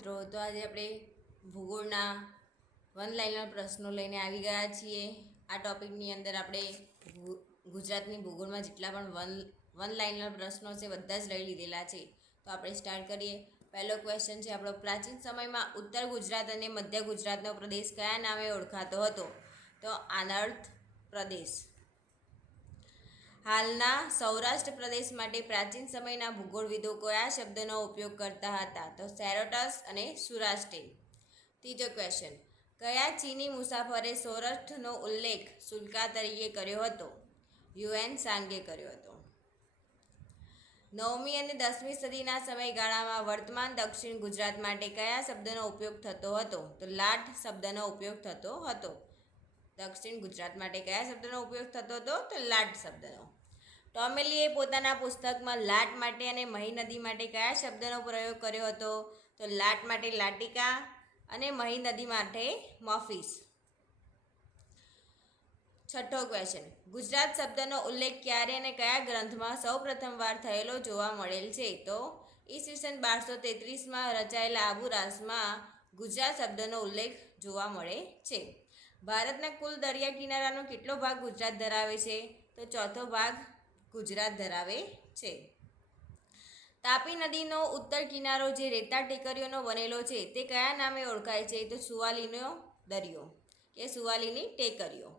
મિત્રો તો આજે આપણે ભૂગોળના વન લાઇનર પ્રશ્નો લઈને આવી ગયા છીએ. આ ટોપિકની અંદર આપણે ગુજરાતની ભૂગોળમાં જેટલા પણ વન લાઇનર પ્રશ્નો છે બધા જ લઈ લીધેલા છે. તો આપણે સ્ટાર્ટ કરીએ. પહેલો ક્વેશ્ચન છે આપણો, પ્રાચીન સમયમાં ઉત્તર ગુજરાત અને મધ્ય ગુજરાતનો પ્રદેશ કયા નામે ઓળખાતો હતો? તો આનર્ત પ્રદેશ. હાલના સૌરાષ્ટ્ર પ્રદેશ માટે પ્રાચીન સમયના ભૂગોળવિદો કયા શબ્દનો ઉપયોગ કરતા હતા? તો સેરોટસ અને સુરાસ્ટે. ત્રીજો ક્વેશ્ચન, કયા ચીની મુસાફરે સૌરાષ્ટ્રનો ઉલ્લેખ શુલ્કા તરીકે કર્યો હતો? યુએન સાંગે કર્યો હતો. 9મી અને 10મી સદીના સમયગાળામાં વર્તમાન દક્ષિણ ગુજરાત માટે કયા શબ્દનો ઉપયોગ થતો હતો? તો લાટ શબ્દનો ઉપયોગ થતો હતો. દક્ષિણ ગુજરાત માટે કયા શબ્દનો ઉપયોગ થતો હતો? તો લાટ શબ્દનો. ટોમેલીએ પોતાના પુસ્તકમાં લાટ માટે અને મહી નદી માટે કયા શબ્દનો પ્રયોગ કર્યો હતો? તો લાટ માટે લાટિકા અને મહી નદી માટે મોફિસ. છઠ્ઠો ક્વેશ્ચન, ગુજરાત શબ્દનો ઉલ્લેખ ક્યારે અને કયા ગ્રંથમાં સૌ પ્રથમવાર થયેલો જોવા મળેલ છે? તો ઈસવીસન 1233માં રચાયેલા આબુરાસમાં ગુજરાત શબ્દનો ઉલ્લેખ જોવા મળે છે. ભારતના કુલ દરિયા કિનારાનો કેટલો ભાગ ગુજરાત ધરાવે છે? તો ચોથો ભાગ ગુજરાત ધરાવે છે. તાપી નદીનો ઉત્તર કિનારો જે રેતા ટેકરીઓનો બનેલો છે તે કયા નામે ઓળખાય છે? તો સુવાલીનો દરિયો કે સુવાલીની ટેકરીઓ.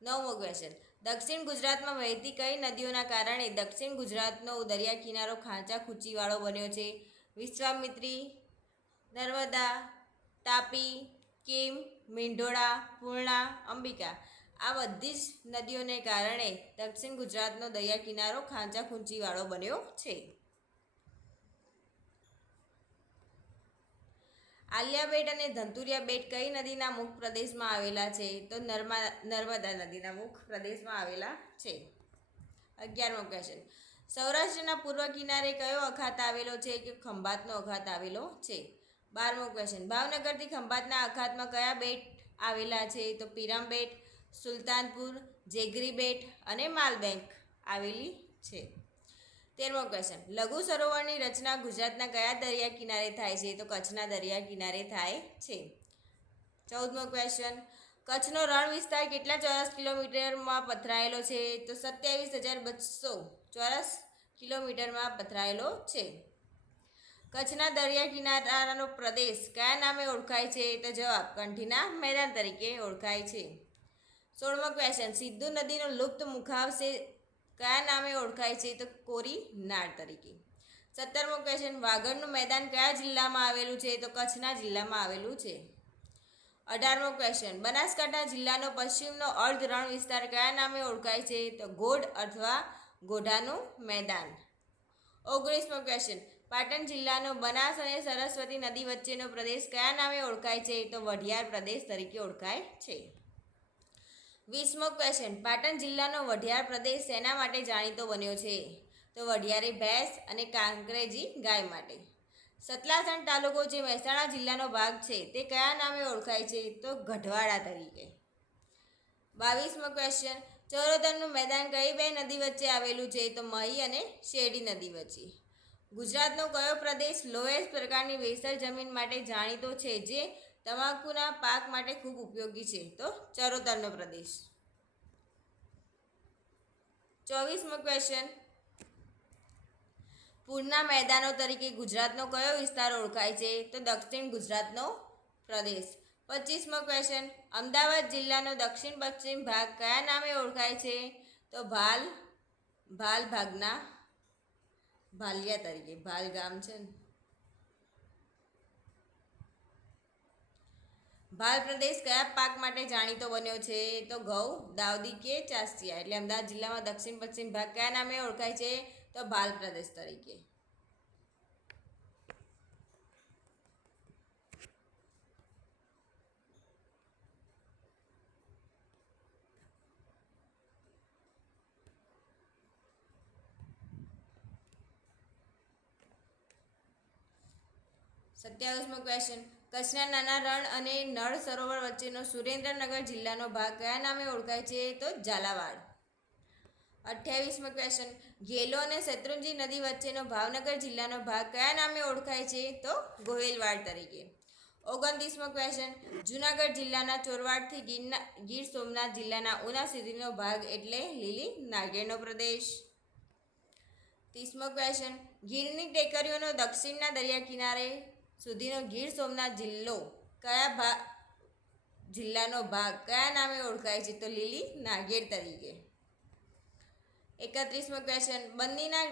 9મો ક્વેશ્ચન, દક્ષિણ ગુજરાતમાં વહેતી કઈ નદીઓના કારણે દક્ષિણ ગુજરાતનો દરિયા કિનારો ખાંચા ખૂંચીવાળો બન્યો છે? વિશ્વામિત્રી, નર્મદા, તાપી, કીમ, મીંઢોળા, પૂર્ણા, અંબિકા. આ બધી જ નદીઓને કારણે દક્ષિણ ગુજરાતનો દરિયા કિનારો ખાંચા ખૂંચીવાળો બન્યો છે. આલિયા બેટ અને ધંતુરિયા બેટ કઈ નદીના મુખ પ્રદેશમાં આવેલા છે? તો નર્મદા નદીના મુખ પ્રદેશમાં આવેલા છે. 11મો ક્વેશ્ચન, સૌરાષ્ટ્રના પૂર્વ કિનારે કયો અખાત આવેલો છે? કે ખંભાતનો અખાત આવેલો છે. 12મો ક્વેશ્ચન, ભાવનગરથી ખંભાતના અખાતમાં કયા બેટ આવેલા છે? તો પીરમ બેટ, સુલતાનપુર, જેગરી બેટ અને માલબેંક આવેલી છે. 13મો ક્વેશ્ચન, લઘુ સરોવરની રચના ગુજરાતના કયા દરિયા કિનારે થાય છે? તો કચ્છના દરિયા કિનારે થાય છે. 14મો ક્વેશ્ચન, કચ્છનો રણ વિસ્તાર કેટલા ચોરસ કિલોમીટરમાં પથરાયેલો છે? તો 27,200 ચોરસ કિલોમીટરમાં પથરાયેલો છે. કચ્છના દરિયા કિનારાનો પ્રદેશ કયા નામે ઓળખાય છે? તો જવાબ કંઠીના મેદાન તરીકે ઓળખાય છે. 16મો ક્વેશ્ચન, સિંધુ નદીનો લુપ્ત મુખાવશે કયા નામે ઓળખાય છે? તો કોરી નાળ તરીકે. 17મો ક્વેશ્ચન, વાગડનું મેદાન કયા જિલ્લામાં આવેલું છે? તો કચ્છના જિલ્લામાં આવેલું છે. 18મો ક્વેશ્ચન, બનાસકાંઠા જિલ્લાનો પશ્ચિમનો અર્ધ રણ વિસ્તાર કયા નામે ઓળખાય છે? તો ગોડ અથવા ગોઢાનું મેદાન. 19મો ક્વેશ્ચન, પાટણ જિલ્લાનો બનાસ અને સરસ્વતી નદી વચ્ચેનો પ્રદેશ કયા નામે ઓળખાય છે? તો વઢિયાર પ્રદેશ તરીકે ઓળખાય છે. 20મો ક્વેશ્ચન, પાટણ જિલ્લાનો વઢિયાર પ્રદેશ શેના માટે જાણીતો બન્યો છે? તો વઢિયારી ભેંસ અને કાંકરેજી ગાય માટે. સતલાસણ તાલુકો જે મહેસાણા જિલ્લાનો ભાગ છે તે કયા નામે ઓળખાય છે? તો ગઢવાડા તરીકે. 22મો ક્વેશ્ચન, ચરોતરનું મેદાન કઈ બે નદી વચ્ચે આવેલું છે? તો મહી અને શેરડી નદી વચ્ચે. ગુજરાતનો કયો પ્રદેશ લોએસ્ટ પ્રકારની વેસર જમીન માટે જાણીતો છે જે તમાકુના પાક માટે ખૂબ ઉપયોગી છે? તો ચરોતરનો પ્રદેશ. 24મો ક્વેશ્ચન, પૂરના મેદાનો તરીકે ગુજરાતનો કયો વિસ્તાર ઓળખાય છે? તો દક્ષિણ ગુજરાતનો પ્રદેશ. 25મો ક્વેશ્ચન, અમદાવાદ જિલ્લાનો દક્ષિણ પશ્ચિમ ભાગ કયા નામે ઓળખાય છે? તો ભાલ ભાગના ભાલિયા તરીકે. ભાલ ગામ છે ને. ભાલ પ્રદેશ કયા પાક માટે જાણીતો બન્યો છે? તો ઘઉં, દાઉદી કે ચાસિયા. એટલે અમદાવાદ જિલ્લામાં દક્ષિણ પશ્ચિમ ભાગ કયા નામે ઓળખાય છે? તો ભાલ પ્રદેશ તરીકે. સત્યાવીસમો ક્વેશ્ચન, કચ્છના નાના રણ અને નળ સરોવર વચ્ચેનો સુરેન્દ્રનગર જિલ્લાનો ભાગ કયા નામે ઓળખાય છે? તો ઝાલાવાડ. 28મો ક્વેશ્ચન, ઘેલો અને શેત્રુંજી નદી વચ્ચેનો ભાવનગર જિલ્લાનો ભાગ કયા નામે ઓળખાય છે? તો ગોહિલવાડ તરીકે. 29મો ક્વેશ્ચન, જૂનાગઢ જિલ્લાના ચોરવાડથી ગીર સોમનાથ જિલ્લાના ઉના સુધીનો ભાગ એટલે લીલી નાગેરનો પ્રદેશ. 30મો ક્વેશ્ચન, ગીરની ટેકરીઓનો દક્ષિણના દરિયા કિનારે સુધીનો ગીર સોમનાથ જિલ્લાનો ભાગ કયા નામે ઓળખાય છે? તો લીલી નાગેર તરીકે. 31મો ક્વેશ્ચન, બંદીના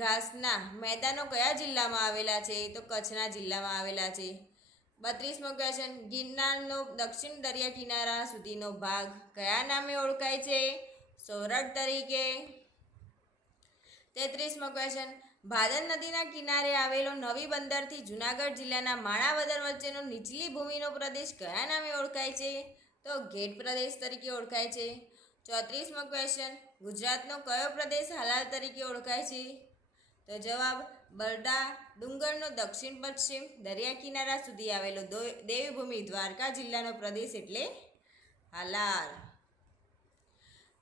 ઘાસના મેદાનો કયા જિલ્લામાં આવેલા છે? તો કચ્છના જિલ્લામાં આવેલા છે. 32મો ક્વેશ્ચન, ગિરનારનો દક્ષિણ દરિયા કિનારા સુધીનો ભાગ કયા નામે ઓળખાય છે? સોરઠ તરીકે. 33મો ક્વેશ્ચન, ભાદર નદીના કિનારે આવેલો નવી બંદરથી જૂનાગઢ જિલ્લાના માણાવદર વચ્ચેનો નીચલી ભૂમિનો પ્રદેશ કયા નામે ઓળખાય છે? તો ઘેડ પ્રદેશ તરીકે ઓળખાય છે. 34મો ક્વેશ્ચન, ગુજરાતનો કયો પ્રદેશ હાલાર તરીકે ઓળખાય છે? તો જવાબ બરડા ડુંગરનો દક્ષિણ પશ્ચિમ દરિયા કિનારા સુધી આવેલો દેવભૂમિ દ્વારકા જિલ્લાનો પ્રદેશ એટલે હાલાર.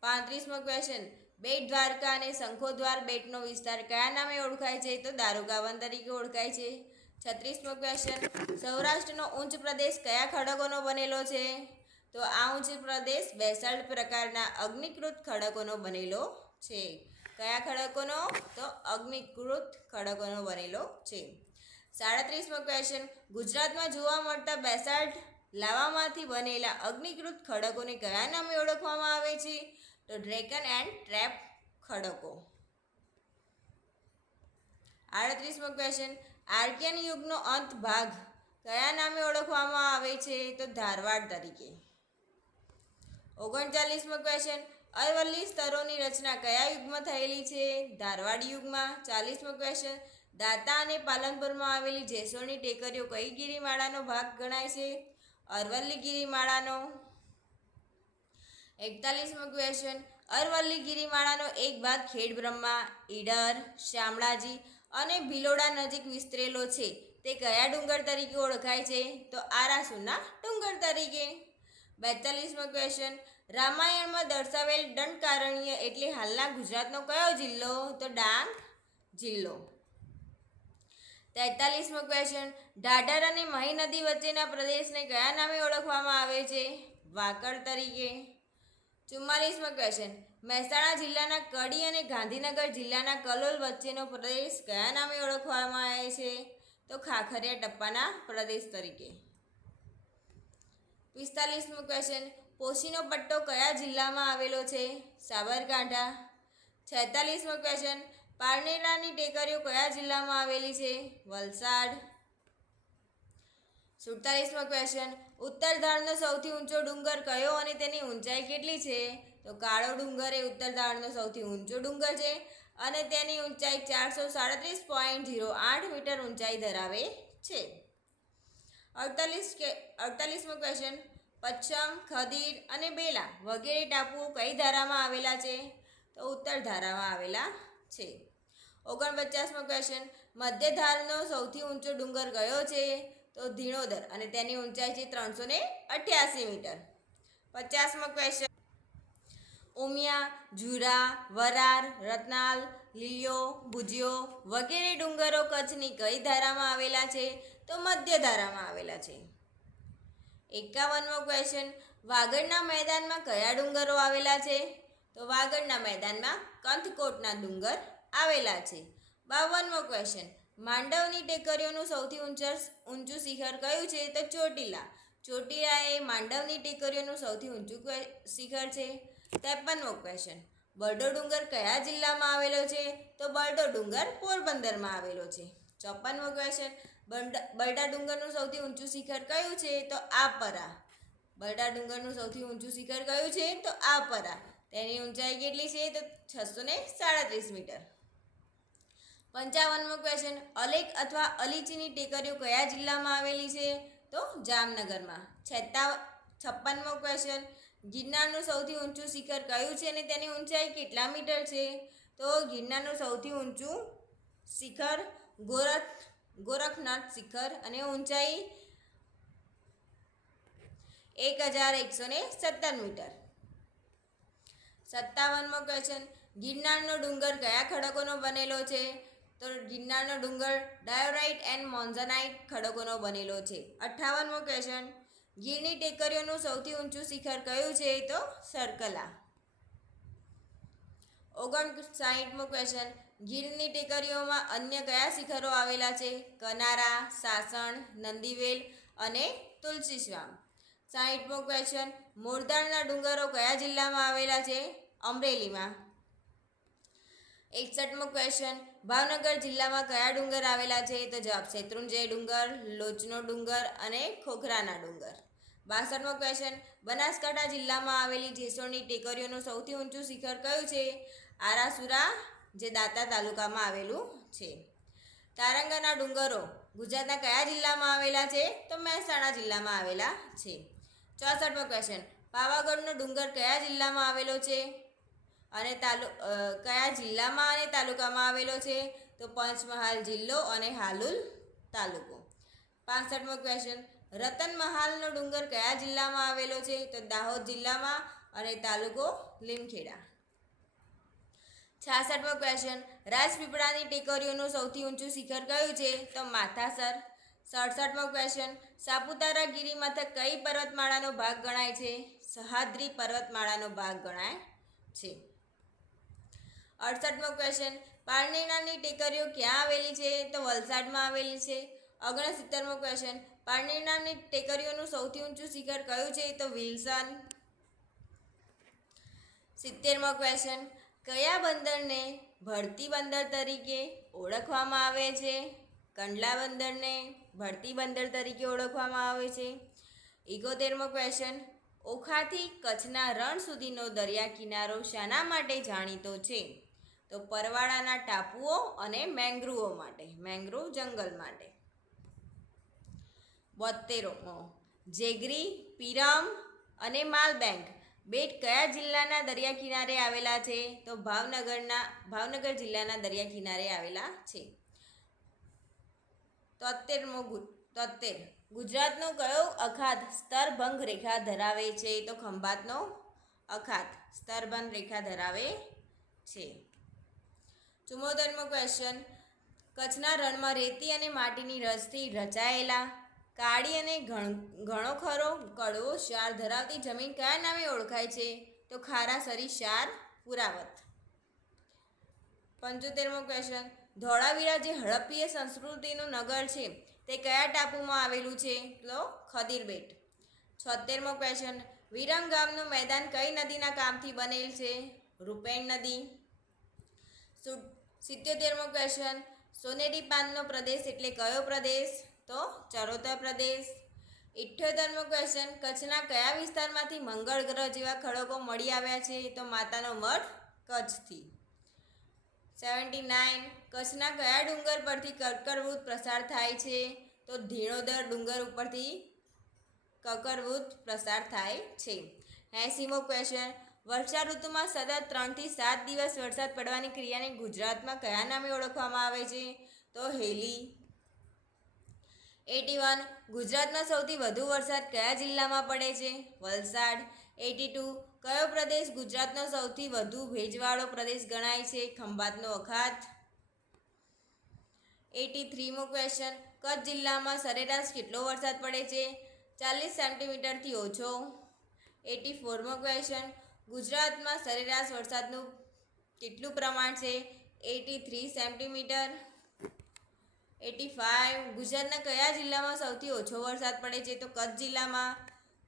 35મો ક્વેશ્ચન, બેટ દ્વારકા અને શંખોદ્વાર બેટનો વિસ્તાર કયા નામે ઓળખાય છે? તો દારૂકાવન તરીકે ઓળખાય છે. 36મો ક્વેશ્ચન, સૌરાષ્ટ્રનો ઉચ્ચ પ્રદેશ કયા ખડકોનો બનેલો છે? તો આ ઉચ્ચ પ્રદેશ બેસાલ્ટ પ્રકારના અગ્નિકૃત ખડકોનો બનેલો છે. કયા ખડકોનો? તો અગ્નિકૃત ખડકોનો બનેલો છે. 37મો ક્વેશ્ચન, ગુજરાતમાં જોવા મળતા બેસાલ્ટ લાવામાંથી બનેલા અગ્નિકૃત ખડકોને કયા નામે ઓળખવામાં આવે છે? તો ડ્રેકન એન્ડ ટ્રેપ ખડકો. 38મો ક્વેશ્ચન, આર્યન યુગનો અંત ભાગ કયા નામે ઓળખવામાં આવે છે? તો ધારવાડ તરીકે. 39મો ક્વેશ્ચન, અરવલ્લી સ્તરોની રચના કયા યુગમાં થયેલી છે? ધારવાડ યુગમાં. 40મો ક્વેશ્ચન, દાંતા અને પાલનપુરમાં આવેલી જેસોરની ટેકરીઓ કઈ ગિરિમાળાનો ભાગ ગણાય છે? અરવલ્લી ગિરિમાળાનો. 41મો ક્વેશ્ચન, અરવલ્લી ગિરિમાળાનો એક ભાગ ખેડબ્રહ્મા, ઈડર, શામળાજી અને ભિલોડા નજીક વિસ્તરેલો છે. તે કયા ડુંગર તરીકે ઓળખાય છે? તો આરાસુરના ડુંગર તરીકે. 42મો ક્વેશ્ચન, રામાયણમાં દર્શાવેલ દંડકારણ્ય એટલે હાલના ગુજરાતનો કયો જિલ્લો? તો ડાંગ જિલ્લો. 43મો ક્વેશ્ચન, ઢાઢર અને મહી નદી વચ્ચેના પ્રદેશને કયા નામે ઓળખવામાં આવે છે? વાકડ તરીકે. 44મો ક્વેશ્ચન, મહેસાણા જિલ્લાના કડી અને ગાંધીનગર જિલ્લાના કલોલ વચ્ચેનો પ્રદેશ કયા નામે ઓળખવામાં આવે છે? તો ખાખરિયા ટપ્પાના પ્રદેશ તરીકે. 45મો ક્વેશ્ચન, પોશીનો પટ્ટો કયા જિલ્લામાં આવેલો છે? સાબરકાંઠા. 46મો ક્વેશ્ચન, પારનેરાની ટેકરીઓ કયા જિલ્લામાં આવેલી છે? વલસાડ. 47મો ક્વેશ્ચન, ઉત્તર ધારનો સૌથી ઊંચો ડુંગર કયો અને તેની ઊંચાઈ કેટલી છે? તો કાળો ડુંગર એ ઉત્તર ધારનો સૌથી ઊંચો ડુંગર છે અને તેની ઊંચાઈ 437.08 મીટર ઊંચાઈ ધરાવે છે. 48મો ક્વેશ્ચન, પચ્છમ, ખદીર અને બેલા વગેરે ટાપુઓ કઈ ધારામાં આવેલા છે? તો ઉત્તર ધારામાં આવેલા છે. 49મો ક્વેશ્ચન, મધ્ય ધારનો સૌથી ઊંચો ડુંગર કયો છે? તો ધીણોધર અને તેની ઊંચાઈ છે 388 મીટર. 50મો ક્વેશ્ચન, ઉમિયા, ઝુરા, વરાર, રતનાલ, લીલિયો, ભુજિયો વગેરે ડુંગરો કચ્છની કઈ ધારામાં આવેલા છે? તો મધ્ય ધારામાં આવેલા છે. 51મો ક્વેશ્ચન, વાગડના મેદાનમાં કયા ડુંગરો આવેલા છે? તો વાગડના મેદાનમાં કંથકોટના ડુંગર આવેલા છે. 52મો ક્વેશ્ચન, માંડવની ટેકરીઓનું સૌથી ઊંચું શિખર કયું છે? તો ચોટીલા. ચોટીલા એ માંડવની ટેકરીઓનું સૌથી ઊંચું શિખર છે. 53મો ક્વેશ્ચન, બરડો ડુંગર કયા જિલ્લામાં આવેલો છે? તો બરડો ડુંગર પોરબંદરમાં આવેલો છે. 54મો ક્વેશ્ચન, બરડા ડુંગરનું સૌથી ઊંચું શિખર કયું છે? તો આપરા. બરડા ડુંગરનું સૌથી ઊંચું શિખર કયું છે? તો આપરા. તેની ઊંચાઈ કેટલી છે? તો 637 મીટર. 55મો ક્વેશ્ચન, અલેક અથવા અલીચીની ટેકરીઓ કયા જિલ્લામાં આવેલી છે? તો જામનગરમાં. 56મો ક્વેશ્ચન, ગિરનારનું સૌથી ઊંચું શિખર કયું છે અને તેની ઊંચાઈ કેટલા મીટર છે? તો ગિરનારનું સૌથી ઊંચું શિખર ગોરખનાથ શિખર અને ઊંચાઈ 1117 મીટર. 57મો ક્વેશ્ચન, ગિરનારનો ડુંગર કયા ખડકોનો બનેલો છે? તો ગિરનારનો ડુંગર ડાયોરાઇટ એન્ડ મોન્ઝાનાઇટ ખડકોનો બનેલો છે. 58મો ક્વેશ્ચન, ગીરની ટેકરીઓનું સૌથી ઊંચું શિખર કયું છે? તો સરકલા. 59મો ક્વેશ્ચન, ગીરની ટેકરીઓમાં અન્ય કયા શિખરો આવેલા છે? કનારા, સાસણ, નંદીવેલ અને તુલસીશ્યામ. 60મો ક્વેશ્ચન, મોરધાડના ડુંગરો કયા જિલ્લામાં આવેલા છે? અમરેલીમાં. 61મો ક્વેશ્ચન, ભાવનગર જિલ્લામાં કયા ડુંગર આવેલા છે? તો જવાબ શેત્રુંજય ડુંગર, લોચનો ડુંગર અને ખોખરાના ડુંગર. 62મો ક્વેશ્ચન, બનાસકાંઠા જિલ્લામાં આવેલી જેસોરની ટેકરીઓનું સૌથી ઊંચું શિખર કયું છે? આરાસુરા, જે દાંતા તાલુકામાં આવેલું છે. તારંગાના ડુંગરો ગુજરાતના કયા જિલ્લામાં આવેલા છે? તો મહેસાણા જિલ્લામાં આવેલા છે. 64મો ક્વેશ્ચન, પાવાગઢનો ડુંગર કયા જિલ્લામાં આવેલો છે અને કયા જિલ્લામાં અને તાલુકામાં આવેલો છે? તો પંચમહાલ જિલ્લો અને હાલુલ તાલુકો. 65મો ક્વેશ્ચન, રતનમહાલનો ડુંગર કયા જિલ્લામાં આવેલો છે? તો દાહોદ જિલ્લામાં અને તાલુકો લીમખેડા. 66મો ક્વેશ્ચન, રાજપીપળાની ટેકરીઓનું સૌથી ઊંચું શિખર કયું છે? તો માથાસર. 67મો ક્વેશ્ચન, સાપુતારા ગિરિમથક કઈ પર્વતમાળાનો ભાગ ગણાય છે? સહ્યાદ્રી પર્વતમાળાનો ભાગ ગણાય છે. 68મો ક્વેશ્ચન, પારનેરાની ટેકરીઓ ક્યાં આવેલી છે? તો વલસાડમાં આવેલી છે. 69મો ક્વેશ્ચન, પારનેરાની ટેકરીઓનું સૌથી ઊંચું શિખર કયું છે? તો વિલ્સન. 70મો ક્વેશ્ચન, કયા બંદરને ભરતી બંદર તરીકે ઓળખવામાં આવે છે? કંડલા બંદરને ભરતી બંદર તરીકે ઓળખવામાં આવે છે. 71મો ક્વેશ્ચન, ઓખાથી કચ્છના રણ સુધીનો દરિયા કિનારો શાના માટે જાણીતો છે? તો પરવાળાના ટાપુઓ અને મેંગ્રુવો માટે, મેંગ્રુવ જંગલ માટે. 72મો, જેગરી, પીરમ અને માલબેંક બેટ કયા જિલ્લાના દરિયા કિનારે આવેલા છે? તો ભાવનગર જિલ્લાના દરિયા કિનારે આવેલા છે. 73 ગુજરાતનો કયો અખાત સ્તરભંગ રેખા ધરાવે છે? તો ખંભાતનો અખાત સ્તરભંગ રેખા ધરાવે છે. 74મો ક્વેશ્ચન, કચ્છના રણમાં રેતી અને માટીની રસથી રચાયેલા કાળી અને ઘણો ખરો કડવો ક્ષાર ધરાવતી જમીન કયા નામે ઓળખાય છે? તો ખારાસરી ક્ષાર પુરાવત. 75મો ક્વેશ્ચન, ધોળાવીરા જે હડપ્પીય સંસ્કૃતિનું નગર છે તે કયા ટાપુમાં આવેલું છે? તો ખદીર બેટ. 76મો ક્વેશ્ચન, વિરમ ગામનું મેદાન કઈ નદીના કામથી બનેલ છે? રૂપેણ નદી. 77મો ક્વેશ્ચન, સોનેરી પાનનો પ્રદેશ એટલે કયો પ્રદેશ? તો ચરોતર પ્રદેશ. 78મો ક્વેશ્ચન, કચ્છના કયા વિસ્તારમાંથી મંગળ ગ્રહ જેવા ખડકો મળી આવ્યા છે? તો માતાનો મઢ કચ્છથી. 79, કચ્છના કયા ડુંગર પરથી કકરવૃત પ્રસાર થાય છે? તો ધીણોદર ડુંગર ઉપરથી કકરવૃત પ્રસાર થાય છે. 80મો ક્વેશ્ચન, વર્ષા ઋતુમાં સતત 3 થી 7 દિવસ વરસાદ પડવાની ક્રિયાને ગુજરાતમાં કયા નામે ઓળખવામાં આવે છે? તો હેલી. 81, ગુજરાતમાં સૌથી વધુ વરસાદ કયા જિલ્લામાં પડે છે? વલસાડ. 82, કયો પ્રદેશ ગુજરાતનો સૌથી વધુ ભેજવાળો પ્રદેશ ગણાય છે? ખંભાતનો અખાત. 83મો ક્વેશ્ચન, કચ્છ જિલ્લામાં સરેરાશ કેટલો વરસાદ પડે છે? 40 સેન્ટીમીટરથી ઓછો. 84મો ક્વેશ્ચન, ગુજરાતમાં સરેરાશ વરસાદનું કેટલું પ્રમાણ છે? 83 સેન્ટીમીટર. 85, ગુજરાતના કયા જિલ્લામાં સૌથી ઓછો વરસાદ પડે છે? તો કચ્છ જિલ્લામાં.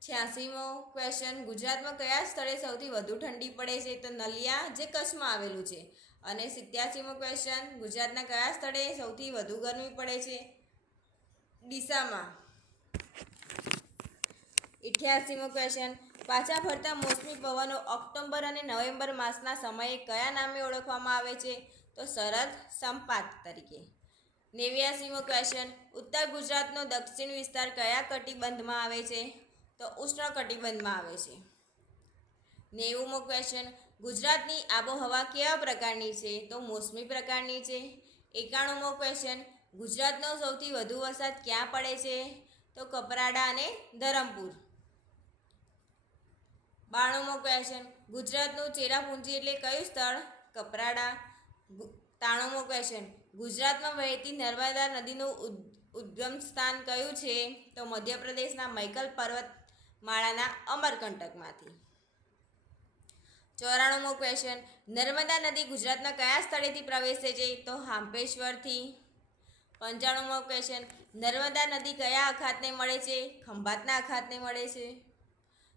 86મો ક્વેશ્ચન, ગુજરાતમાં કયા સ્થળે સૌથી વધુ ઠંડી પડે છે? તો નલિયા, જે કચ્છમાં આવેલું છે. અને 87મો ક્વેશ્ચન, ગુજરાતના કયા સ્થળે સૌથી વધુ ગરમી પડે છે? ડીસામાં. 88મો ક્વેશ્ચન, પાછા ફરતા મોસમી પવનો ઓક્ટોબર અને નવેમ્બર માસના સમયે કયા નામે ઓળખવામાં આવે છે? તો શરદ સંપાત તરીકે. 89મો ક્વેશ્ચન, ઉત્તર ગુજરાતનો દક્ષિણ વિસ્તાર કયા કટિબંધમાં આવે છે? તો ઉષ્ણકટિબંધમાં આવે છે. 90મો ક્વેશ્ચન, ગુજરાતની આબોહવા કેવા પ્રકારની છે? તો મોસમી પ્રકારની છે. 91મો ક્વેશ્ચન, ગુજરાતનો સૌથી વધુ વરસાદ ક્યાં પડે છે? તો કપરાડા અને ધરમપુર. 92મો ક્વેશ્ચન, ગુજરાતનું ચેરાપુંજી એટલે કયું સ્થળ? કપરાડા. 93મો ક્વેશ્ચન, ગુજરાતમાં વહેતી નર્મદા નદીનું ઉદ્ગમ સ્થાન કયું છે? તો મધ્યપ્રદેશના મૈકલ પર્વતમાળાના અમરકંટકમાંથી. 94મો ક્વેશ્ચન, નર્મદા નદી ગુજરાતના કયા સ્થળેથી પ્રવેશે છે? તો હાંપેશ્વરથી. 95મો ક્વેશ્ચન, નર્મદા નદી કયા અખાતને મળે છે? ખંભાતના અખાતને મળે છે.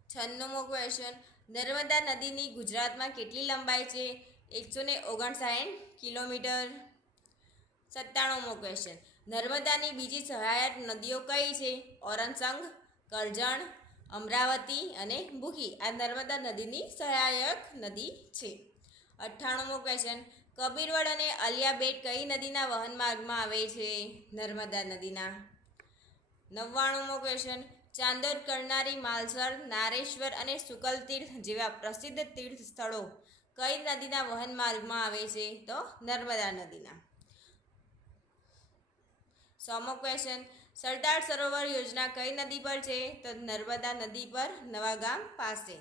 96મો ક્વેશ્ચન, નર્મદા નદીની ગુજરાતમાં કેટલી લંબાઈ છે? 159 કિલોમીટર. 97મો ક્વેશ્ચન, નર્મદાની બીજી સહાયક નદીઓ કઈ છે? ઓરનસંગ, કરજણ, અમરાવતી અને બુકી આ નર્મદા નદીની સહાયક નદી છે. 98મો ક્વેશ્ચન, કબીરવડ અને અલિયા બેટ કઈ નદીના વહન માર્ગમાં આવે છે? નર્મદા નદીના. 99મો ક્વેશ્ચન, ચાંદોદ, કરનારી, માલસર, નારેશ્વર અને શુકલ તીર્થ જેવા પ્રસિદ્ધ તીર્થ સ્થળો કઈ નદીના વહન માર્ગમાં આવે છે? તો નર્મદા નદીના. 100મો ક્વેશ્ચન, સરદાર સરોવર યોજના કઈ નદી પર છે? તો નર્મદા નદી પર નવાગામ પાસે.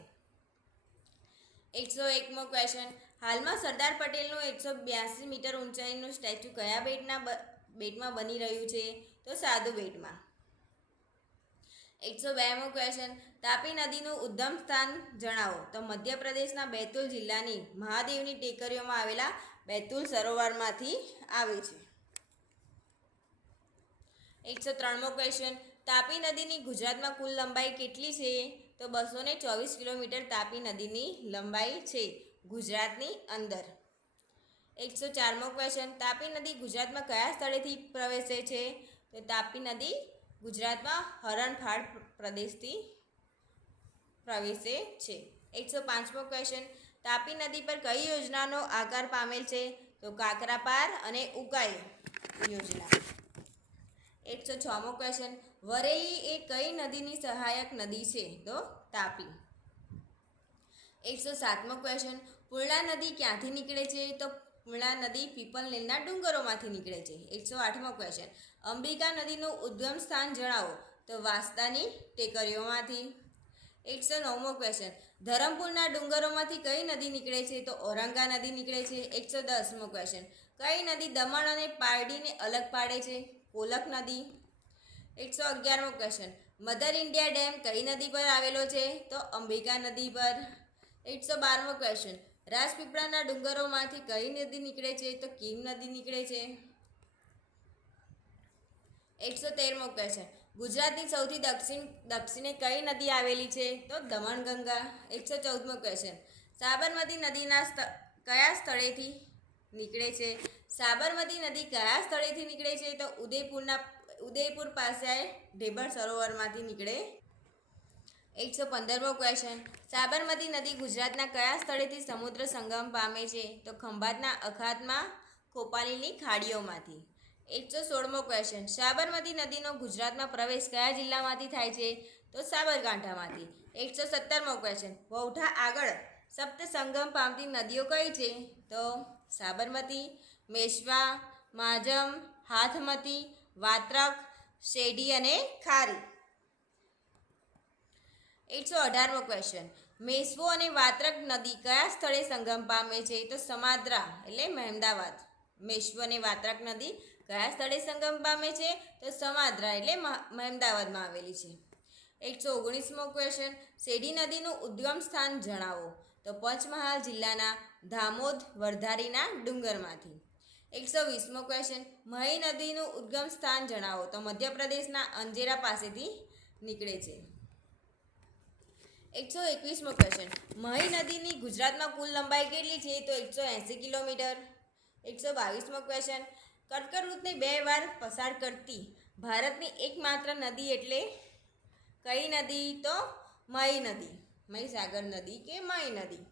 101મો ક્વેશ્ચન, હાલમાં સરદાર પટેલનું 182 મીટર ઊંચાઈનું સ્ટેચ્યુ કયા બેટમાં બની રહ્યું છે? તો સાધુ બેટમાં. 102મો ક્વેશ્ચન, તાપી નદીનું ઉદ્ગમ સ્થાન જણાવો. તો મધ્યપ્રદેશના બેતુલ જિલ્લાની મહાદેવની ટેકરીઓમાં આવેલા બેતુલ સરોવરમાંથી આવે છે. 103મો ક્વેશ્ચન, તાપી નદીની ગુજરાતમાં કુલ લંબાઈ કેટલી છે? તો 224 કિલોમીટર તાપી નદીની લંબાઈ છે ગુજરાતની અંદર. 104મો ક્વેશ્ચન, તાપી નદી ગુજરાતમાં કયા સ્થળેથી પ્રવેશે છે? તો તાપી નદી ગુજરાતમાં હરણફાળ પ્રદેશથી પ્રવેશે છે. 105મો ક્વેશ્ચન, તાપી નદી પર કઈ યોજનાનો આકાર પામેલ છે? તો કાકરાપાર અને ઉકાઈ યોજના. 106મો ક્વેશ્ચન, વરેલી એ કઈ નદીની સહાયક નદી છે? તો તાપી. 107મો ક્વેશ્ચન, પૂર્ણા નદી ક્યાંથી નીકળે છે? તો પૂર્ણા નદી પીપલનેરના ડુંગરોમાંથી નીકળે છે. 108મો ક્વેશ્ચન, અંબિકા નદીનું ઉદ્ગમ સ્થાન જણાવો. તો વાંસદાની ટેકરીઓમાંથી. 109મો ક્વેશ્ચન, ધરમપુરના ડુંગરોમાંથી કઈ નદી નીકળે છે? તો ઔરંગા નદી નીકળે છે. 110મો ક્વેશ્ચન, કઈ નદી દમણ અને પારડીને અલગ પાડે છે? કોલક નદી. 111મો ક્વેશ્ચન, મધર ઇન્ડિયા ડેમ કઈ નદી પર આવેલો છે? તો અંબિકા નદી પર. 112મો ક્વેશ્ચન, રાજપીપળાના ડુંગરોમાંથી કઈ નદી નીકળે છે? તો કીમ નદી નીકળે છે. 113મો ક્વેશ્ચન, ગુજરાતની સૌથી દક્ષિણે કઈ નદી આવેલી છે? તો દમણગંગા. 114મો ક્વેશ્ચન, સાબરમતી નદીના કયા સ્થળેથી નીકળે છે? સાબરમતી નદી કયા સ્થળેથી નીકળે છે? તો ઉદયપુર પાસે ઢેબર સરોવરમાંથી નીકળે. 115મો ક્વેશ્ચન, સાબરમતી નદી ગુજરાતના કયા સ્થળેથી સમુદ્ર સંગમ પામે છે? તો ખંભાતના અખાતમાં ખોપાલીની ખાડીઓમાંથી. 116મો ક્વેશ્ચન, સાબરમતી નદીનો ગુજરાતમાં પ્રવેશ કયા જિલ્લામાંથી થાય છે? તો સાબરકાંઠામાંથી. 117મો ક્વેશ્ચન, વૌઠા આગળ સપ્ત સંગમ પામતી નદીઓ કઈ છે? તો સાબરમતી, મેશ્વા, માજમ, હાથમતી, વાત્રક, શેઢી અને ખારી. 118મો ક્વેશ્ચન, મેશ્વો અને વાત્રક નદી કયા સ્થળે સંગમ પામે છે? તો સમાદ્રા એટલે મહેમદાવાદ. મેશ્વો અને વાત્રક નદી કયા સ્થળે સંગમ પામે છે? તો સમાદ્રા એટલે મહેમદાવાદમાં આવેલી છે. 119મો ક્વેશ્ચન, શેઢી નદીનું ઉદ્ગમ સ્થાન જણાવો. તો પંચમહાલ જિલ્લાના ધામોદ વરધારીના ડુંગરમાંથી. 120મો ક્વેશ્ચન, મહી નદીનું ઉદ્ગમ સ્થાન જણાવો. તો મધ્યપ્રદેશના અંજેરા પાસેથી નીકળે છે. 121મો ક્વેશ્ચન, મહી નદીની ગુજરાતમાં કુલ લંબાઈ કેટલી છે? તો 180 કિલોમીટર. 122મો ક્વેશ્ચન, કર્કવૃતને 2 વાર પસાર કરતી ભારતની એકમાત્ર નદી એટલે કઈ નદી? તો મહી નદી. મહીસાગર નદી કે મહી નદી.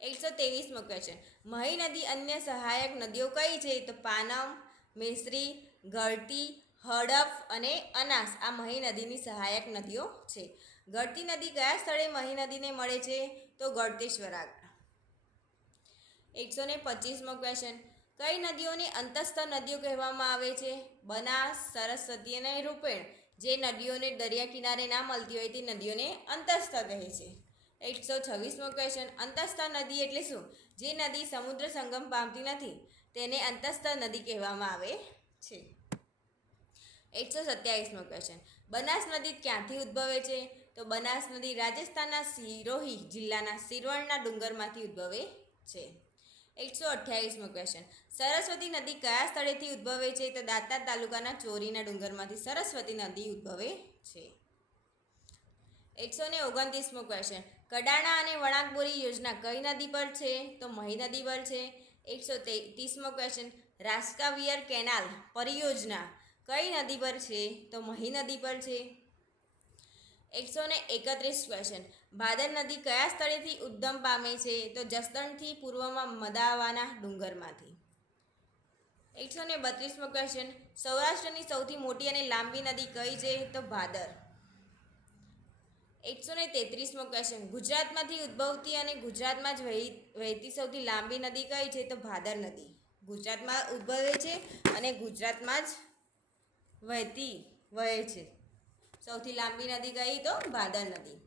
123મો ક્વેશ્ચન, મહી નદી અન્ય સહાયક નદીઓ કઈ છે? તો પાનમ, મેશ્રી, ગળતી, હડફ અને અનાસ આ મહી નદીની સહાયક નદીઓ છે. ગળતી નદી કયા સ્થળે મહી નદીને મળે છે? તો ગળતેશ્વર આગળ. 125મો ક્વેશ્ચન, કઈ નદીઓને અંતસ્થ નદીઓ કહેવામાં આવે છે? બનાસ, સરસ્વતી અને રૂપેણ. જે નદીઓને દરિયા કિનારે ના મળતી હોય તે નદીઓને અંતસ્થ કહે છે. 126મો ક્વેશ્ચન, અંતસ્થ નદી એટલે શું? જે નદી સમુદ્ર સંગમ પામતી નથી તેને અંતસ્થ નદી કહેવામાં આવે છે. 127મો ક્વેશ્ચન, બનાસ નદી ક્યાંથી ઉદ્ભવે છે? તો બનાસ નદી રાજસ્થાનના સિરોહી જિલ્લાના સિરવણના ડુંગરમાંથી ઉદ્ભવે છે. 128મો ક્વેશ્ચન, સરસ્વતી નદી કયા સ્થળેથી ઉદ્ભવે છે? તો દાંતા તાલુકાના ચોરીના ડુંગરમાંથી સરસ્વતી નદી ઉદ્ભવે છે. 129મો ક્વેશ્ચન, કડાણા અને વણાકબોરી યોજના કઈ નદી પર છે? તો મહી નદી પર છે. 130મો ક્વેશ્ચન, રાસ્કાવિયર કેનાલ પરિયોજના કઈ નદી પર છે? તો મહી નદી પર છે. 131 ક્વેશ્ચન, ભાદર નદી કયા સ્થળેથી ઉદ્ગમ પામે છે? તો જસદણથી પૂર્વમાં મદાવાના ડુંગરમાંથી. 132મો ક્વેશ્ચન, સૌરાષ્ટ્રની સૌથી મોટી અને લાંબી નદી કઈ છે? તો ભાદર. 133મો ક્વેશ્ચન, ગુજરાતમાંથી ઉદ્ભવતી અને ગુજરાતમાં જ વહેતી સૌથી લાંબી નદી કઈ છે? તો ભાદર નદી. ગુજરાતમાં ઉદ્ભવે છે અને ગુજરાતમાં જ વહે છે. સૌથી લાંબી નદી કઈ? તો ભાદર નદી.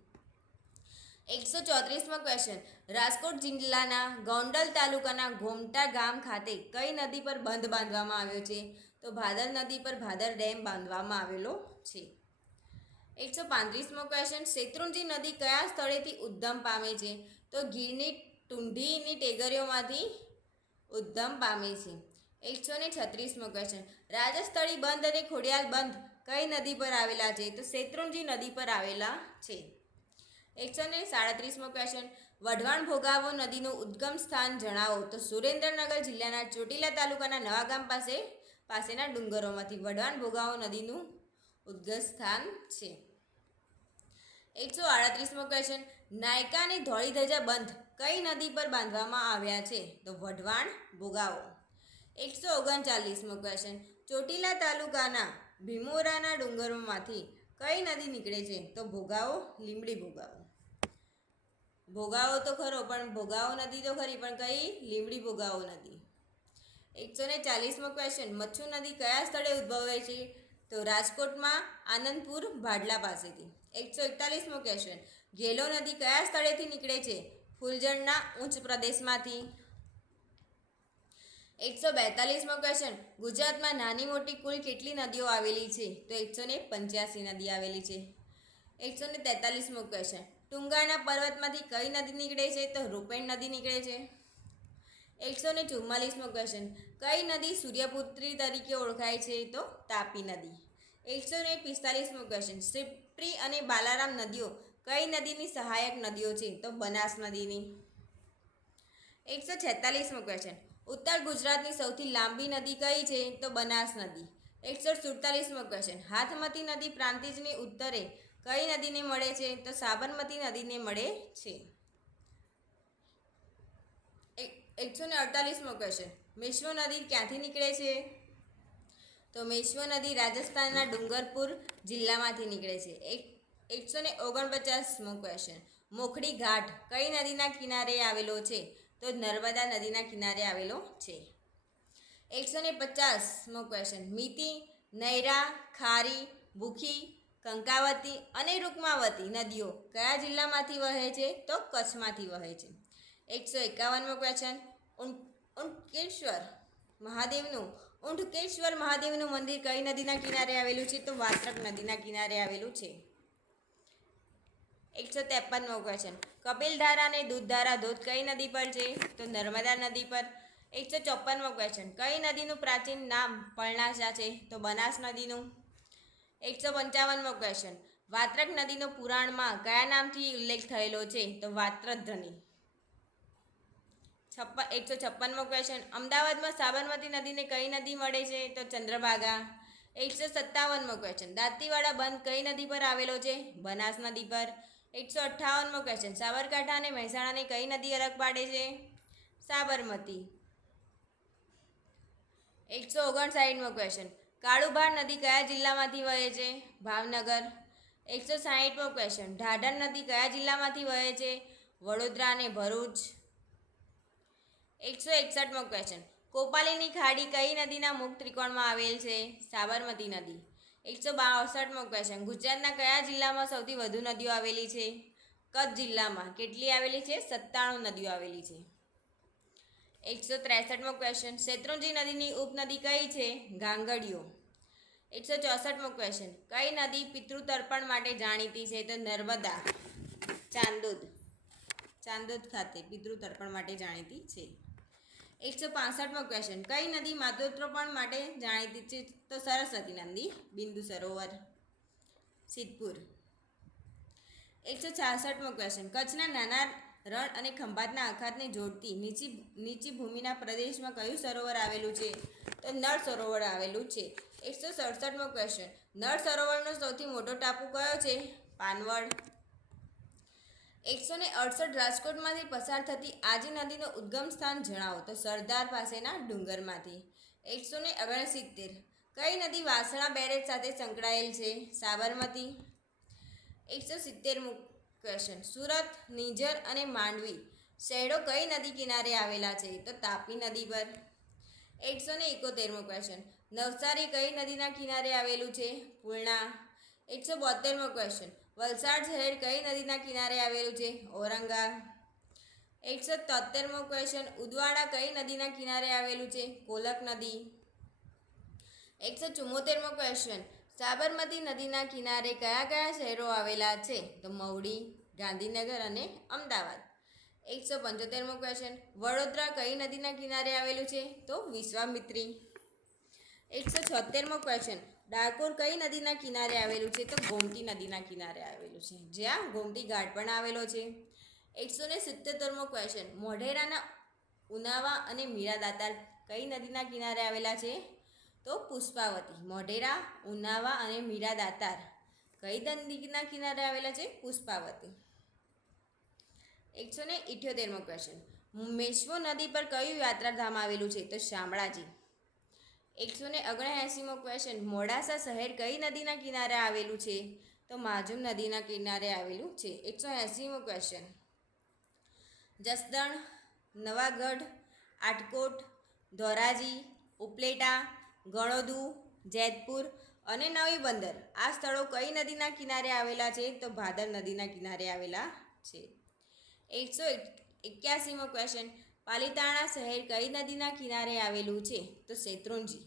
134મો ક્વેશ્ચન, રાજકોટ જિલ્લાના ગોંડલ તાલુકાના ગોમટા ગામ ખાતે કઈ નદી પર બંધ બાંધવામાં આવ્યો છે? તો ભાદર નદી પર ભાદર ડેમ બાંધવામાં આવેલો છે. 135મો ક્વેશ્ચન, શેત્રુંજી નદી કયા સ્થળેથી ઉદ્ગમ પામે છે? તો ગીરની ટુંડીની ટેકરીઓમાંથી ઉદ્ગમ પામે છે. 136મો ક્વેશ્ચન, રાજસ્થળી બંધ અને ખોડિયાલ બંધ કઈ નદી પર આવેલા છે? તો શેત્રુંજી નદી પર આવેલા છે. 137મો ક્વેશ્ચન, વઢવાણ ભોગાવો નદીનું ઉદ્ગમ સ્થાન જણાવો. તો સુરેન્દ્રનગર જિલ્લાના ચોટીલા તાલુકાના નવાગામ પાસેના ડુંગરોમાંથી વઢવાણ ભોગાવો નદીનું ઉદ્ગમ સ્થાન છે. 138મો ક્વેશ્ચન, નાયકા અને ધોળી ધજા બંધ કઈ નદી પર બાંધવામાં આવ્યા છે? તો વઢવાણ ભોગાવો. 139મો ક્વેશ્ચન, ચોટીલા તાલુકાના ભીમોરાના ડુંગરોમાંથી કઈ નદી નીકળે છે? તો ભોગાવો લીંબડી ભોગાવો. ભોગાવો તો ખરો પણ ભોગાવો નદી તો ખરી પણ કઈ? લીંબડી ભોગાવો નદી. 140મો ક્વેશ્ચન, મચ્છુ નદી કયા સ્થળે ઉદ્ભવે છે? તો રાજકોટમાં આનંદપુર ભાડલા પાસેથી. 141મો ક્વેશ્ચન, ઘેલો નદી કયા સ્થળેથી નીકળે છે? ફૂલજણના ઉચ્ચ પ્રદેશમાંથી. 142મો ક્વેશ્ચન, ગુજરાતમાં નાની મોટી કુલ કેટલી નદીઓ આવેલી છે? તો 185 નદી આવેલી છે. 143મો ક્વેશ્ચન, ટુંગાના પર્વતમાંથી કઈ નદી નીકળે છે? તો રૂપેણ નદી નીકળે છે. 144મો ક્વેશ્ચન, કઈ નદી સૂર્યપુત્રી તરીકે ઓળખાય છે? તો તાપી નદી. 145મો ક્વેશ્ચન, શિપ્રી અને બાલારામ નદીઓ કઈ નદીની સહાયક નદીઓ છે? તો બનાસ નદીની. 146મો ક્વેશ્ચન, ઉત્તર ગુજરાતની સૌથી લાંબી નદી કઈ છે? તો બનાસ નદી. 147મો ક્વેશ્ચન, હાથમતી નદી પ્રાંતિજની ઉત્તરે કઈ નદીને મળે છે? તો સાબરમતી નદીને મળે છે. 148મો ક્વેશ્ચન, મેશ્વો નદી ક્યાંથી નીકળે છે? તો મેશ્વો નદી રાજસ્થાનના ડુંગરપુર જિલ્લામાંથી નીકળે છે. 149મો ક્વેશ્ચન, મોખડી ઘાટ કઈ નદીના કિનારે આવેલો છે? તો નર્મદા નદીના કિનારે આવેલો છે. 150મો ક્વેશ્ચન, મિતિ, નૈરા, ખારી, બુખી, કંકાવતી અને રૂકમાવતી નદીઓ કયા જિલ્લામાંથી વહે છે? તો કચ્છમાંથી વહે છે. 151મો ક્વેશ્ચન, ઊંટકેશ્વર મહાદેવનું મંદિર કઈ નદીના કિનારે આવેલું છે? તો વાત્રક નદીના કિનારે આવેલું છે. 153મો ક્વેશ્ચન, કપિલધારા અને દૂધધારા ધોધ કઈ નદી પર છે? તો નર્મદા નદી પર. 154મો ક્વેશ્ચન, કઈ નદીનું પ્રાચીન નામ પર્ણાશા છે? તો બનાસ નદીનું. 155મો ક્વેશ્ચન, વાત્રક નદીનો પુરાણમાં કયા નામથી ઉલ્લેખ થયેલો છે? તો વાત્રધની. 156મો ક્વેશ્ચન, અમદાવાદમાં સાબરમતી નદીને કઈ નદી મળે છે? તો ચંદ્રભાગા. 157મો ક્વેશ્ચન, દાંતીવાડા બંધ કઈ નદી પર આવેલો છે? બનાસ નદી પર. 158મો ક્વેશ્ચન, સાબરકાંઠા અને મહેસાણાને કઈ નદી અલગ પાડે છે? સાબરમતી. 159મો ક્વેશ્ચન, કાળુભાર નદી કયા જિલ્લામાંથી વહે છે? ભાવનગર. 160મો ક્વેશ્ચન, ઢાઢર નદી કયા જિલ્લામાંથી વહે છે? વડોદરા અને ભરૂચ. 161મો ક્વેશ્ચન, કોપાલીની ખાડી કઈ નદીના મુખ ત્રિકોણમાં આવેલ છે? સાબરમતી નદી. 162મો ક્વેશ્ચન, ગુજરાતના કયા જિલ્લામાં સૌથી વધુ નદીઓ આવેલી છે? કચ્છ જિલ્લામાં કેટલી આવેલી છે? 97 નદીઓ આવેલી છે. 163મો ક્વેશ્ચન, શેત્રુંજી નદીની ઉપનદી કઈ છે? ગાંગડિયો. 164મો ક્વેશ્ચન, કઈ નદી પિતૃતર્પણ માટે જાણીતી છે? તો નર્મદા. ચાંદોદ ખાતે પિતૃતર્પણ માટે જાણીતી છે. 165મો ક્વેશ્ચન, કઈ નદી માતૃતર્પણ માટે જાણીતી છે? તો સરસ્વતી નદી, બિંદુ સરોવર, સિદ્ધપુર. 166મો ક્વેશ્ચન, કચ્છના નાના રણ અને ખંભાતના અખાતને જોડતી નીચી ભૂમિના પ્રદેશમાં કયું સરોવર આવેલું છે? તો નળ સરોવર આવેલું છે. 167મો ક્વેશ્ચન, નળ સરોવરનો સૌથી મોટો ટાપુ કયો છે? પાનવડ. 168 રાજકોટમાંથી પસાર થતી આજી નદીનો ઉદ્ગમ સ્થાન જણાવો. તો સરદાર પાસેના ડુંગરમાંથી. 169 કઈ નદી વાસણા બેરેજ સાથે સંકળાયેલ છે? સાબરમતી. 170મો ક્વેશ્ચન, સુરત, નીજર અને માંડવી શહેરો કઈ નદી કિનારે આવેલા છે? તો તાપી નદી પર. 171મો ક્વેશ્ચન, નવસારી કઈ નદીના કિનારે આવેલું છે? પૂર્ણા. 172મો ક્વેશ્ચન, વલસાડ શહેર કઈ નદીના કિનારે આવેલું છે? ઔરંગા. 173મો ક્વેશ્ચન, ઉદવાડા કઈ નદીના કિનારે આવેલું છે? કોલક નદી. 174મો ક્વેશ્ચન, સાબરમતી નદીના કિનારે કયા કયા શહેરો આવેલા છે? તો મવડી, ગાંધીનગર અને અમદાવાદ. 175મો ક્વેશ્ચન, વડોદરા કઈ નદીના કિનારે આવેલું છે? તો વિશ્વામિત્રી. 176મો ક્વેશ્ચન, ડાકોર કઈ નદીના કિનારે આવેલું છે? તો ગોમતી નદીના કિનારે આવેલું છે, જ્યાં ગોમતી ઘાટ પણ આવેલો છે. 177મો ક્વેશ્ચન, મોઢેરાના ઉનાવા અને મીરાદાતાર કઈ નદીના કિનારે આવેલા છે? તો પુષ્પાવતી. મોઢેરા, ઉનાવા અને મીરાદાતાર કઈ નદીના કિનારે આવેલા છે? પુષ્પાવતી. 178મો ક્વેશ્ચન, મેશ્વો નદી પર કયું યાત્રાધામ આવેલું છે? તો શામળાજી. 179મો ક્વેશ્ચન, મોડાસા શહેર કઈ નદીના કિનારે આવેલું છે? તો માજુમ નદીના કિનારે આવેલું છે. 180મો ક્વેશ્ચન, જસદણ, નવાગઢ, આટકોટ, ધોરાજી, ઉપલેટા, ગણોદુ, જેતપુર અને નવી બંદર આ સ્થળો કઈ નદીના કિનારે આવેલા છે? તો ભાદર નદીના કિનારે આવેલા છે. 181મો ક્વેશ્ચન, પાલીતાણા શહેર કઈ નદીના કિનારે આવેલું છે? તો શેત્રુંજી.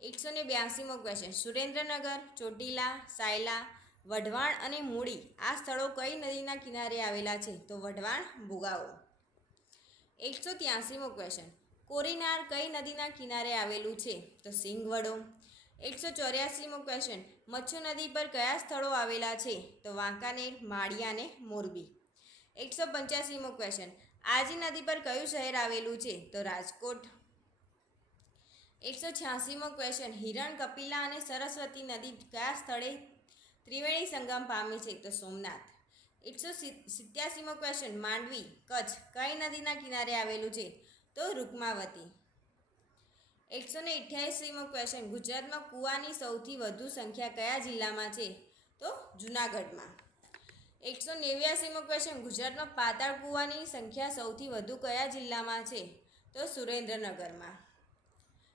182મો ક્વેશ્ચન, સુરેન્દ્રનગર, ચોટીલા, સાયલા, વઢવાણ અને મૂળી આ સ્થળો કઈ નદીના કિનારે આવેલા છે? તો વઢવાણ, ભુગાવો. 183મો ક્વેશ્ચન, કોરીનાર કઈ નદીના કિનારે આવેલું છે? તો સિંગવડો. 184મો ક્વેશ્ચન, મચ્છુ નદી પર કયા સ્થળો આવેલા છે? તો વાંકાનેર, માળિયા અને મોરબી. 185મો ક્વેશ્ચન, આજી નદી પર કયું શહેર આવેલું છે? તો રાજકોટ. 186મો ક્વેશ્ચન, હિરણ, કપિલા અને સરસ્વતી નદી કયા સ્થળે ત્રિવેણી સંગમ પામી છે? તો સોમનાથ. 187મો ક્વેશ્ચન, માંડવી, કચ્છ કઈ નદીના કિનારે આવેલું છે? તો રૂકમાવતી. 188મો ક્વેશ્ચન, ગુજરાતમાં કૂવાની સૌથી વધુ સંખ્યા કયા જિલ્લામાં છે? તો જૂનાગઢમાં. 189મો ક્વેશ્ચન, ગુજરાતમાં પાતાળ કૂવાની સંખ્યા સૌથી વધુ કયા જિલ્લામાં છે? તો સુરેન્દ્રનગરમાં.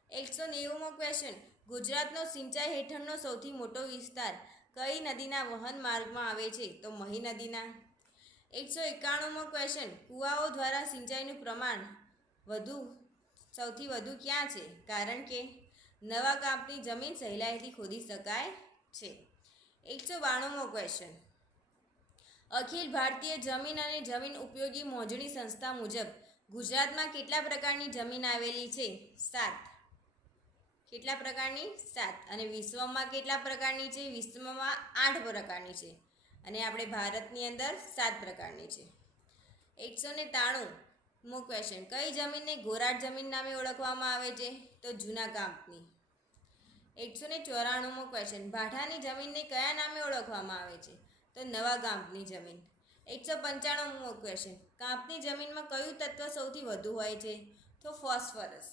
190મો ક્વેશ્ચન, ગુજરાતનો સિંચાઈ હેઠળનો સૌથી મોટો વિસ્તાર કઈ નદીના વહન માર્ગમાં આવે છે? તો મહી નદીના. 191મો ક્વેશ્ચન, કૂવાઓ દ્વારા સિંચાઈનું પ્રમાણ સૌથી વધુ ક્યાં છે? કારણ કે નવા કાપની જમીન સહેલાઈથી ખોદી શકાય છે. 192મો ક્વેશ્ચન, અખિલ ભારતીય જમીન અને જમીન ઉપયોગી મોજણી સંસ્થા મુજબ ગુજરાતમાં કેટલા પ્રકારની જમીન આવેલી છે? 7. કેટલા પ્રકારની? 7. અને વિશ્વમાં કેટલા પ્રકારની છે? વિશ્વમાં 8 પ્રકારની છે અને આપણે ભારતની અંદર 7 પ્રકારની છે. 193મો ક્વેશ્ચન, કઈ જમીનને ગોરાટ જમીન નામે ઓળખવામાં આવે છે? તો જૂના કાપની. 194મો ક્વેશ્ચન, ભાઠાની જમીનને કયા નામે ઓળખવામાં આવે છે? તો નવા કાપની જમીન. 195મો ક્વેશ્ચન, કાપની જમીનમાં કયું તત્વ સૌથી વધુ હોય છે? તો ફોસ્ફરસ.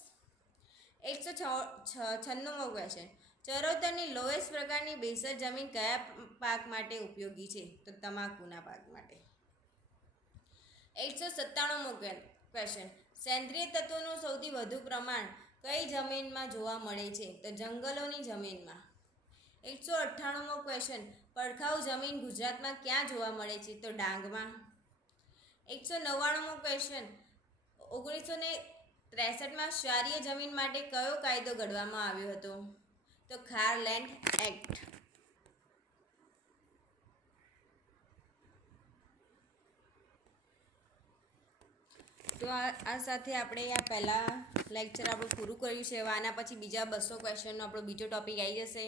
196મો ક્વેશ્ચન, ચરોતરની લોએસ્ટ પ્રકારની બેસર જમીન કયા પાક માટે ઉપયોગી છે? તો તમાકુના પાક માટે. 197મો ક્વેશ્ચન, સેન્દ્રિય તત્વોનું સૌથી વધુ પ્રમાણ કઈ જમીનમાં જોવા મળે છે? તો જંગલોની જમીનમાં. 198મો ક્વેશ્ચન, પડખાઉ જમીન ગુજરાતમાં ક્યાં જોવા મળે છે? તો ડાંગમાં. 199મો ક્વેશ્ચન 1963માં ક્ષારીય જમીન માટે કયો કાયદો ઘડવામાં આવ્યો હતો? તો ખાર લેન્ડ એક્ટ. તો આ સાથે આપણે આ પહેલાં લેક્ચર આપણું પૂરું કર્યું છે. હવે આના પછી બીજા 200 ક્વેશ્ચનનો આપણો બીજો ટોપિક આવી જશે.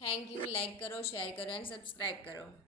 Thank you. લાઈક કરો, શેર કરો અને સબસ્ક્રાઈબ કરો.